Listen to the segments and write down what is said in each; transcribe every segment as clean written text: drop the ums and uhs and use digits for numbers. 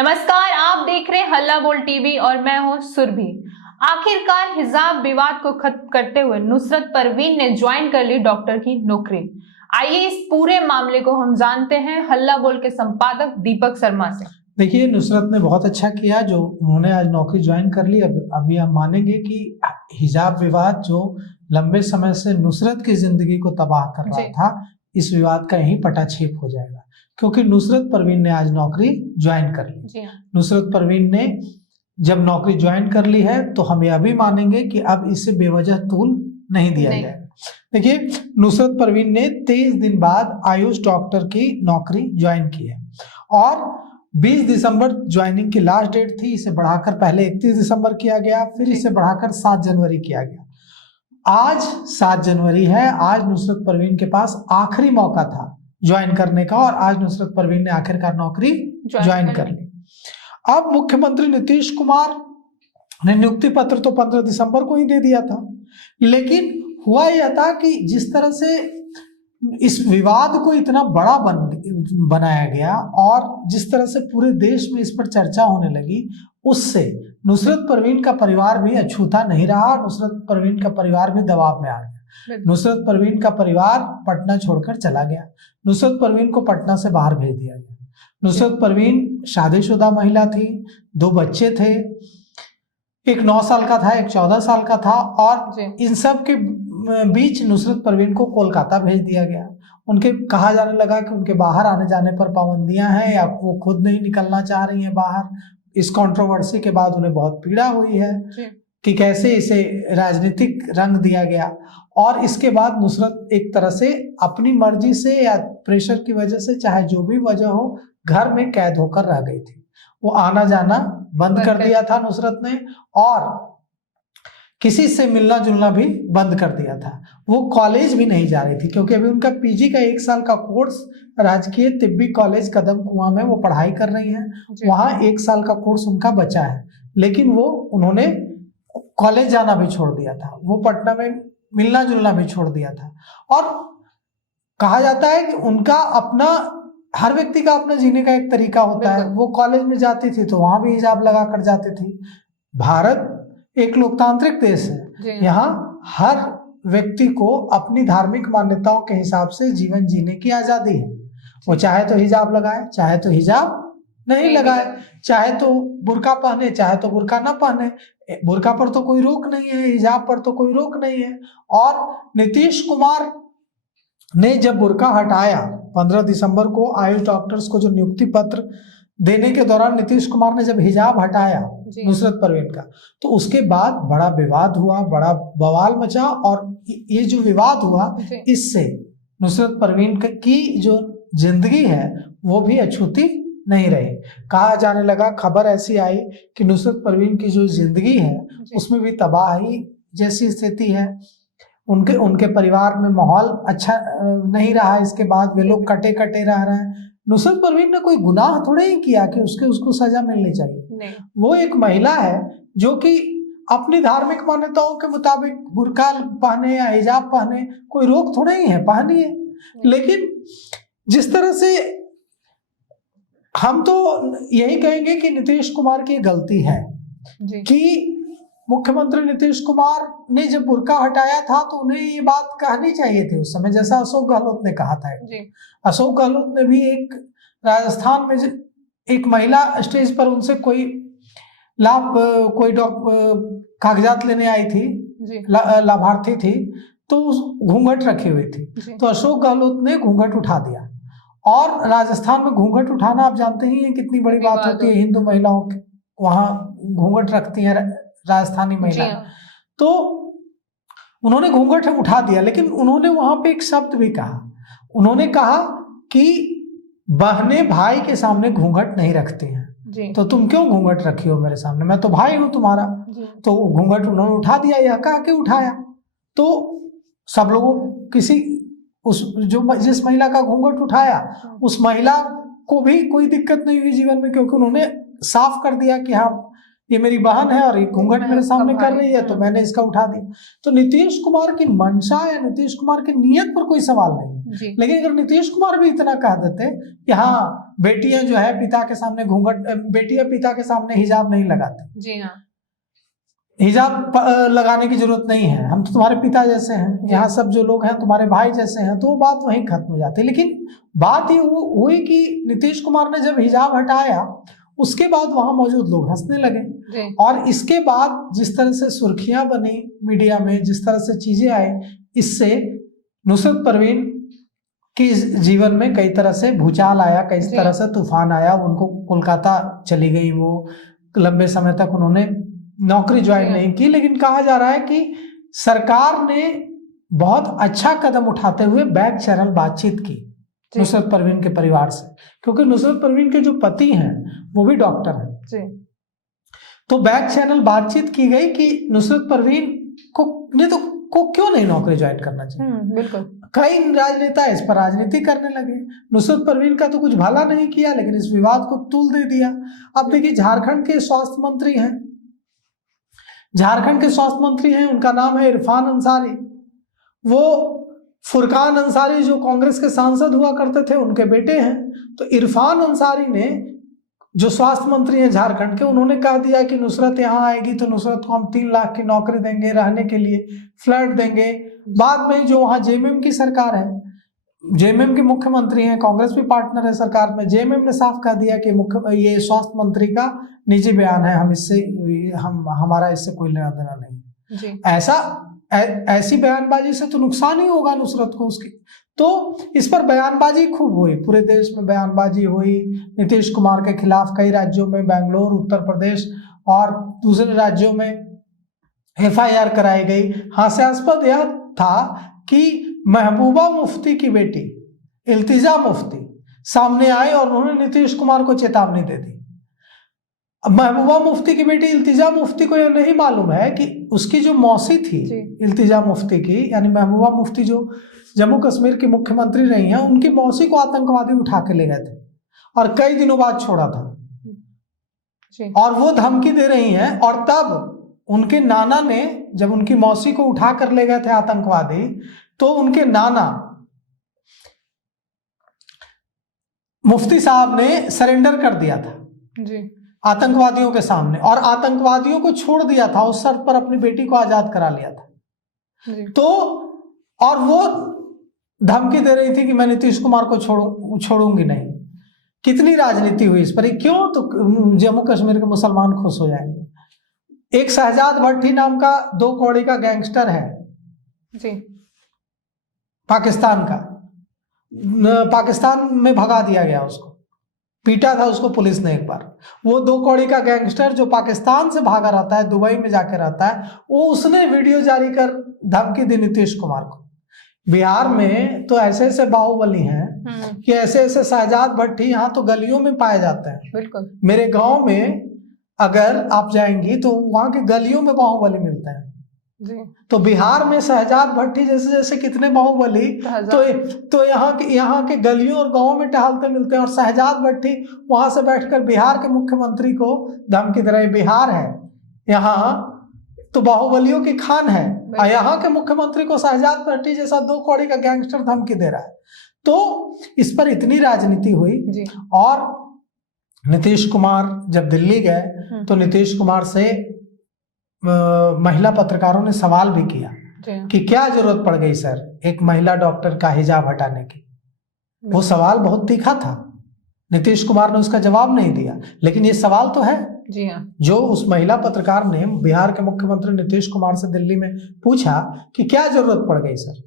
नमस्कार, आप देख रहे हैं हल्ला बोल टीवी और मैं हूं सुरभि। आखिरकार हिजाब विवाद को खत्म करते हुए नुसरत परवीन ने ज्वाइन कर ली डॉक्टर की नौकरी। आइए इस पूरे मामले को हम जानते हैं हल्ला बोल के संपादक दीपक शर्मा से। देखिए, नुसरत ने बहुत अच्छा किया जो उन्होंने आज नौकरी ज्वाइन कर ली। अभी हम मानेंगे कि हिजाब विवाद जो लंबे समय से नुसरत की जिंदगी को तबाह कर रहा था, इस विवाद का यही पटाक्षेप हो जाएगा, क्योंकि नुसरत परवीन ने आज नौकरी ज्वाइन कर ली। नुसरत परवीन ने जब नौकरी ज्वाइन कर ली है तो हम यह भी मानेंगे कि अब इसे बेवजह तूल नहीं दिया जाएगा। देखिए, नुसरत परवीन ने 23 दिन बाद आयुष डॉक्टर की नौकरी ज्वाइन की है और 20 दिसंबर ज्वाइनिंग की लास्ट डेट थी। इसे बढ़ाकर पहले 31 दिसंबर किया गया, फिर इसे बढ़ाकर 7 जनवरी किया गया। आज 7 जनवरी है। आज नुसरत परवीन के पास आखिरी मौका था ज्वाइन करने का और आज नुसरत परवीन ने आखिरकार नौकरी ज्वाइन कर ली। अब मुख्यमंत्री नीतीश कुमार ने नियुक्ति पत्र तो 15 दिसंबर को ही दे दिया था, लेकिन हुआ यह था कि जिस तरह से इस विवाद को इतना बड़ा बनाया गया और जिस तरह से पूरे देश में इस पर चर्चा होने लगी, उससे नुसरत परवीन का परिवार भी अछूता नहीं रहा। नुसरत परवीन का परिवार भी दबाव में आ गया। नुसरत परवीन का परिवार पटना छोड़कर चला गया। नुसरत परवीन को पटना से बाहर भेज दिया गया। नुसरत परवीन शादीशुदा महिला थी, 2 बच्चे थे, एक 9 साल का था, एक 14 साल का था और इन सब के बीच नुसरत परवीन को कोलकाता भेज दिया गया। उनके कहा जाने लगा कि उनके बाहर आने जाने पर पाबंदियां हैं या वो खुद नहीं निकलना चाह रही हैं बाहर। इस कंट्रोवर्सी के बाद उन्हें बहुत पीड़ा हुई है कि कैसे इसे राजनीतिक रंग दिया गया और इसके बाद नुसरत एक तरह से अपनी मर्जी से या प्रेशर की वजह से, चाहे जो भी वजह हो, घर में कैद होकर रह गई थी। वो आना जाना बंद कर दिया था नुसरत ने और किसी से मिलना जुलना भी बंद कर दिया था। वो कॉलेज भी नहीं जा रही थी क्योंकि अभी उनका पीजी का 1 साल का कोर्स राजकीय तिब्बी कॉलेज कदम कुआं में वो पढ़ाई कर रही हैं। वहाँ 1 साल का कोर्स उनका बचा है, लेकिन उन्होंने कॉलेज जाना भी छोड़ दिया था। वो पटना में मिलना जुलना भी छोड़ दिया था और कहा जाता है कि उनका अपना, हर व्यक्ति का अपना जीने का एक तरीका होता है। वो कॉलेज में जाती थी तो वहां भी हिजाब लगा कर जाती थी। भारत एक लोकतांत्रिक देश है। यहाँ हर व्यक्ति को अपनी धार्मिक मान्यताओं के हिसाब से जीवन जीने की आजादी है। वो चाहे तो हिजाब लगाए, चाहे तो हिजाब नहीं लगाए, चाहे तो बुर्का पहने, चाहे तो बुर्का ना पहने। बुर्का पर तो कोई रोक नहीं है, हिजाब पर तो कोई रोक नहीं है। और नीतीश कुमार ने जब बुर्का हटाया 15 दिसंबर को आयुष डॉक्टर्स को जो नियुक्ति पत्र देने के दौरान नीतीश कुमार ने जब हिजाब हटाया नुसरत परवीन का, तो उसके बाद बड़ा विवाद हुआ, बड़ा बवाल मचा और ये जो विवाद हुआ, इससे नुसरत परवीन की जो जिंदगी है वो भी अछूती नहीं रही। कहा जाने लगा, खबर ऐसी आई कि नुसरत परवीन की जो जिंदगी है उसमें भी तबाही जैसी स्थिति है। उनके परिवार में माहौल अच्छा नहीं रहा। इसके बाद वे लोग कटे कटे रह रहे हैं। नुसरत परवीन ने कोई गुनाह थोड़े ही किया कि उसको सजा मिलनी चाहिए। वो एक महिला है जो कि अपनी धार्मिक मान्यताओं के मुताबिक बुर्का पहने या हिजाब पहने, कोई रोक थोड़े ही है, पहनी है। लेकिन जिस तरह से हम तो यही कहेंगे कि नीतीश कुमार की गलती है कि मुख्यमंत्री नीतीश कुमार ने जब बुर्का हटाया था तो उन्हें ये बात कहनी चाहिए थी उस समय, जैसा अशोक गहलोत ने कहा था। अशोक गहलोत ने भी एक राजस्थान में एक महिला स्टेज पर उनसे कोई कागजात लेने आई थी, लाभार्थी थी, तो घूंघट रखी हुई थी, तो अशोक गहलोत ने घूंघट उठा दिया। और राजस्थान में घूंघट उठाना आप जानते ही हैं कितनी बड़ी बात होती है। हिंदू महिलाओं वहां घूंघट रखती है राजस्थानी महिला। तो उन्होंने घूंघट उठा दिया, लेकिन उन्होंने वहां पे एक शब्द भी कहा। उन्होंने कहा कि बहनें भाई के सामने घूंघट नहीं रखती हैं, तो तुम क्यों घूंघट रखी हो मेरे सामने, मैं तो भाई हूं तुम्हारा। तो घूंघट उन्होंने उठा दिया, यह कह के उठाया। तो सब लोगों जिस महिला का घूंघट उठाया उस महिला को भी कोई दिक्कत नहीं हुई जीवन में, क्योंकि उन्होंने साफ कर दिया कि हाँ, ये मेरी बहन है और ये घूंघट मेरे सामने कर रही है, तो मैंने इसका उठा दिया। तो नीतीश कुमार की मंशा या नीतीश कुमार की नीयत पर कोई सवाल नहीं है, लेकिन अगर नीतीश कुमार भी इतना कह देते कि हाँ बेटियां जो है पिता के सामने बेटियां पिता के सामने हिजाब नहीं लगाती, जी हाँ, हिजाब लगाने की जरूरत नहीं है, हम तो तुम्हारे पिता जैसे हैं, यहाँ सब जो लोग हैं तुम्हारे भाई जैसे हैं, तो वो बात वहीं खत्म हो जाती। लेकिन बात ये हुई कि नीतीश कुमार ने जब हिजाब हटाया उसके बाद वहां मौजूद लोग हंसने लगे, और इसके बाद जिस तरह से सुर्खियां बनी मीडिया में, जिस तरह से चीजें आई, इससे नुसरत परवीन की जीवन में कई तरह से भूचाल आया, कई तरह से तूफान आया। उनको कोलकाता चली गई, वो लंबे समय तक उन्होंने नौकरी ज्वाइन नहीं की, लेकिन कहा जा रहा है कि सरकार ने बहुत अच्छा कदम उठाते हुए बैक चैनल बातचीत की नुसरत परवीन के परिवार से, क्योंकि नुसरत परवीन के जो पति हैं वो भी डॉक्टर हैं। तो बैक चैनल बातचीत की गई कि नुसरत परवीन को क्यों नहीं नौकरी ज्वाइन करना चाहिए। बिल्कुल। कई राजनेता इस पर राजनीति करने लगे। नुसरत परवीन का तो कुछ भला नहीं किया, लेकिन इस विवाद को तूल दे दिया। अब देखिए झारखंड के स्वास्थ्य मंत्री हैं, झारखंड के स्वास्थ्य मंत्री हैं, उनका नाम है इरफान अंसारी। वो फुरकान अंसारी जो कांग्रेस के सांसद हुआ करते थे उनके बेटे हैं। तो इरफान अंसारी ने, जो स्वास्थ्य मंत्री हैं झारखंड के, उन्होंने कह दिया कि नुसरत यहाँ आएगी तो नुसरत को हम 3 लाख की नौकरी देंगे, रहने के लिए फ्लैट देंगे। बाद में जो वहाँ जेएमएम की सरकार है, जेएमएम के मुख्यमंत्री हैं, कांग्रेस भी पार्टनर है सरकार में, जेएमएम ने साफ कह दिया कि ये स्वास्थ्य मंत्री का निजी बयान है, हमारा इससे कोई लेना देना नहीं। ऐसी बयानबाजी से तो नुकसान ही होगा नुसरत को उसकी। तो इस पर बयानबाजी खूब हुई, पूरे देश में बयानबाजी हुई नीतीश कुमार के खिलाफ। कई राज्यों में, बेंगलोर, उत्तर प्रदेश और दूसरे राज्यों में एफआईआर कराई गई। हास्यास्पद यह था कि महबूबा मुफ्ती की बेटी इल्तिजा मुफ्ती सामने आई और उन्होंने नीतीश कुमार को चेतावनी दे दी। अब महबूबा मुफ्ती की बेटी इल्तिजा मुफ्ती को यह नहीं मालूम है कि उसकी जो मौसी थी इल्तिजा मुफ्ती की, यानी महबूबा मुफ्ती जो जम्मू कश्मीर की मुख्यमंत्री रही हैं, उनकी मौसी को आतंकवादी उठा के ले गए थे और कई दिनों बाद छोड़ा था, और वो धमकी दे रही हैं। और तब उनके नाना ने, जब उनकी मौसी को उठा कर ले गए थे आतंकवादी, तो उनके नाना मुफ्ती साहब ने सरेंडर कर दिया था आतंकवादियों के सामने, और आतंकवादियों को छोड़ दिया था उस शर्त पर, अपनी बेटी को आजाद करा लिया था। तो और वो धमकी दे रही थी कि मैं नीतीश कुमार को छोड़ूंगी नहीं। कितनी राजनीति हुई इस पर, क्यों? तो जम्मू कश्मीर के मुसलमान खुश हो जाएंगे। एक शहजाद भट्टी नाम का 2 कौड़ी का गैंगस्टर है पाकिस्तान का, पाकिस्तान में भगा दिया गया, उसको पीटा था उसको पुलिस ने एक बार। वो 2 कौड़ी का गैंगस्टर जो पाकिस्तान से भागा रहता है, दुबई में जाके रहता है, वो उसने वीडियो जारी कर धमकी दी नीतीश कुमार को। बिहार में तो ऐसे ऐसे बाहुबली हैं कि ऐसे ऐसे शहजाद भट्टी यहाँ तो गलियों में पाए जाते हैं। बिल्कुल। मेरे गांव में अगर आप जाएंगी तो वहां के गलियों में बाहुबली मिलते हैं जी। तो बिहार में शहजाद भट्टी जैसे जैसे कितने बाहुबली तो यहाँ के गलियों और गांवों में टहलते मिलते हैं। और शहजाद भट्टी वहां से बैठकर बिहार के मुख्यमंत्री को धमकी दे रहे। बिहार है यहाँ तो बाहुबलियों की खान है, और यहाँ के मुख्यमंत्री को शहजाद भट्टी जैसा 2 कौड़ी का गैंगस्टर धमकी दे रहा है। तो इस पर इतनी राजनीति हुई जी। और नीतीश कुमार जब दिल्ली गए तो नीतीश कुमार से महिला पत्रकारों ने सवाल भी किया कि क्या जरूरत पड़ गई सर एक महिला डॉक्टर का हिजाब हटाने की। वो सवाल बहुत तीखा था, नीतीश कुमार ने उसका जवाब नहीं दिया, लेकिन ये सवाल तो है जी हाँ। जो उस महिला पत्रकार ने बिहार के मुख्यमंत्री नीतीश कुमार से दिल्ली में पूछा कि क्या जरूरत पड़ गई सर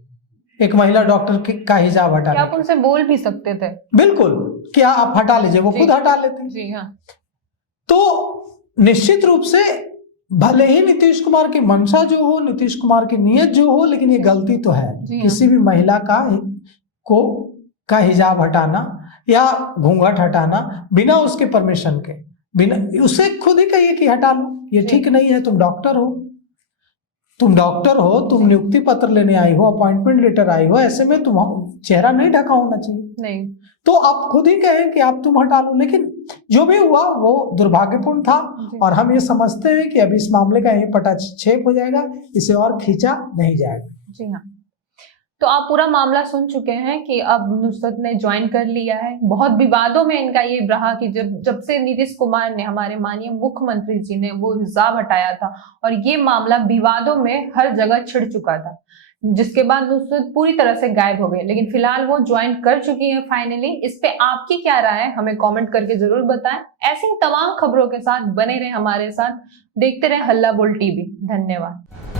एक महिला डॉक्टर का हिजाब हटाने। आप उनसे बोल भी सकते थे। बिल्कुल, क्या आप हटा लीजिए, वो खुद हटा लेते जी हाँ। तो निश्चित रूप से भले ही नीतीश कुमार की मंशा जो हो, नीतीश कुमार की नीयत जो हो, लेकिन ये गलती तो है किसी भी महिला का हिजाब हटाना या घूंघट हटाना बिना उसके परमिशन के, बिना उसे खुद ही कहिए कि हटा लो, ये ठीक नहीं है, तुम डॉक्टर हो। तुम डॉक्टर हो, तुम नियुक्ति पत्र लेने आई हो, अपॉइंटमेंट लेटर आई हो, ऐसे में तुम चेहरा नहीं ढका होना चाहिए। नहीं, तो आप खुद ही कहें कि आप तुम हटा लो, लेकिन जो भी हुआ वो दुर्भाग्यपूर्ण था। जी। और हम ये समझते हैं कि अब इस मामले का यही पटाक्षेप हो जाएगा, इसे और खींचा नहीं जाएगा। जी हाँ, तो आप पूरा मामला सुन चुके हैं कि अब नुसरत ने ज्वाइन कर लिया है। बहुत विवादों में इनका ये रहा कि जब से नीतीश कुमार ने, हमारे माननीय मुख्यमंत्री जी ने वो हिजाब हटाया था और ये मामला विवादों में हर जगह छिड़ चुका था, जिसके बाद नुसरत पूरी तरह से गायब हो गई। लेकिन फिलहाल वो ज्वाइन कर चुकी है फाइनली। इस पे आपकी क्या राय है, हमें कमेंट करके जरूर बताएं। ऐसी तमाम खबरों के साथ बने रहे हमारे साथ, देखते रहे हल्ला बोल टीवी। धन्यवाद।